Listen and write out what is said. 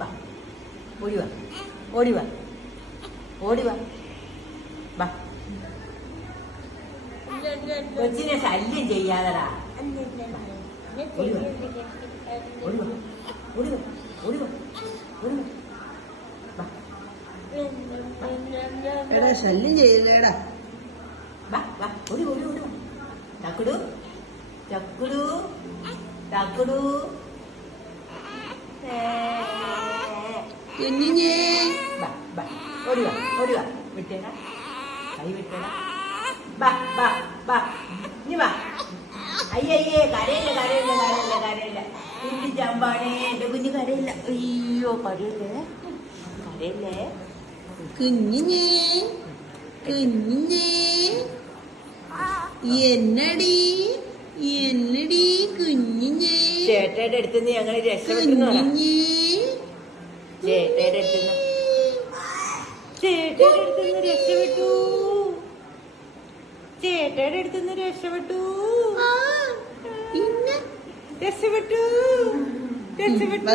വാ ഓടി വാ ഓടി വാ ഓടി വാ വാ. കൊച്ചിനെ ശല്യം ചെയ്യാതടാ. ഓടി വാ ഓടി വാ ഓടി വാ ഓടി വാ ഓടി വാ. എടാ ശല്യം ചെയ്യില്ലേടാ. വാ വാ ഓടി ഓടി ഓടി വാ. ചക്കുടു ചക്കുടു ചക്കുടു. കുഞ്ഞിഞ്ഞേ വാ വാ ഓടി വാ ഓടി വാ. വിട്ടേടാ കൈ വിട്ടേടാ. വാ വാ വാ ഇനി വാ. അയ്യയ്യേ കരയില്ല കരയില്ല കരയില്ല കരയില്ല. കുഞ്ഞു ചമ്പാണേ എന്റെ കുഞ്ഞു കരയില്ല. അയ്യോ കരയില്ലേ കരയില്ലേ. കുഞ്ഞിഞ്ഞേ കുഞ്ഞിഞ്ഞേ എന്നടി എന്നടി കുഞ്ഞിഞ്ഞേ ചേട്ടയുടെ അടുത്തുനിന്ന് ഞങ്ങൾ രക്ഷപ്പെട്ടു. ചേട്ടയുടെ അടുത്തുനിന്ന് രക്ഷപ്പെട്ടു. ചേട്ടയുടെ അടുത്തുനിന്ന് രക്ഷപ്പെട്ടു രക്ഷപ്പെട്ടു രക്ഷപ്പെട്ടു.